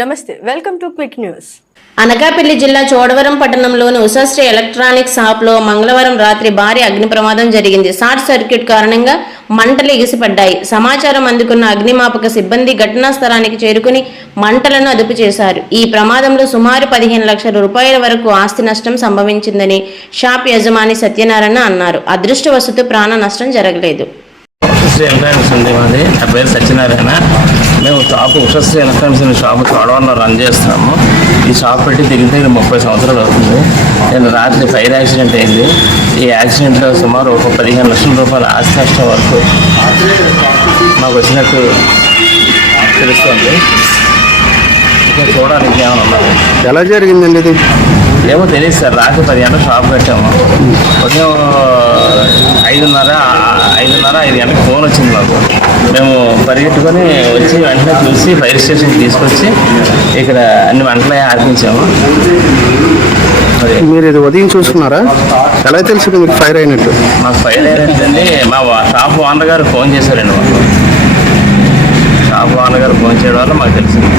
నమస్తే welcome to Quick News. Anakapalli జిల్లా చోడవరం పట్టణంలోని శాస్త్రీయ ఎలక్ట్రానిక్ షాప్ షాప్లో మంగళవారం రాత్రి భారీ అగ్ని ప్రమాదం జరిగింది. షార్ట్ సర్క్యూట్ కారణంగా మంటలు ఎగిసిపడ్డాయి సమాచారం అందుకున్న అగ్నిమాపక సిబ్బంది ఘటనా స్థలానికి చేరుకుని మంటలను అదుపు చేశారు. ఈ ప్రమాదంలో సుమారు పదిహేను లక్షల రూపాయల వరకు ఆస్తి నష్టం సంభవించిందని షాప్ యజమాని సత్యనారాయణ అన్నారు. అదృష్టవశత్తు ప్రాణ నష్టం జరగలేదు. ఉషశ్రీ ఎలక్ట్రానిక్స్ ఉంది మాది నా పేరు సత్యనారాయణ. మేము షాప్ ఉషశ్రీ ఎలక్ట్రానిక్స్ అనే షాప్ చోడవరంలో రన్ చేస్తున్నాము. ఈ షాప్ పెట్టి దగ్గర దగ్గర ముప్పై సంవత్సరాలు అవుతుంది. నేను రాత్రి ఫైర్ యాక్సిడెంట్ అయింది. ఈ యాక్సిడెంట్లో సుమారు ఒక పదిహేను లక్షల రూపాయల ఆస్తి నష్టం వరకు మాకు వచ్చినట్టు తెలుస్తుంది. ఇంకా చూడాలి ఇంకేమైనా ఎలా జరిగిందండి ఇది? ఏమో తెలియదు సార్. రాత్రి పది గంటలకు షాప్ పెట్టాము ఉదయం ఐదున్నర ఐదున్నర ఐదు గంటలకు ఫోన్ వచ్చింది మాకు. మేము పరిగెట్టుకొని వచ్చి వెంటనే చూసి ఫైర్ స్టేషన్కి తీసుకొచ్చి ఇక్కడ అన్ని మంటలే ఆర్పించాము. మరి ఇది ఉదయం చూసుకున్నారా ఎలా తెలిసింది మీకు ఫైర్ అయినట్టు? మాకు ఫైర్ అయినట్టండి మా షాప్ ఓనర్ గారు ఫోన్ చేశారండి మాకు. షాప్ ఓనర్ గారు ఫోన్ చేయడం వల్ల మాకు తెలిసింది.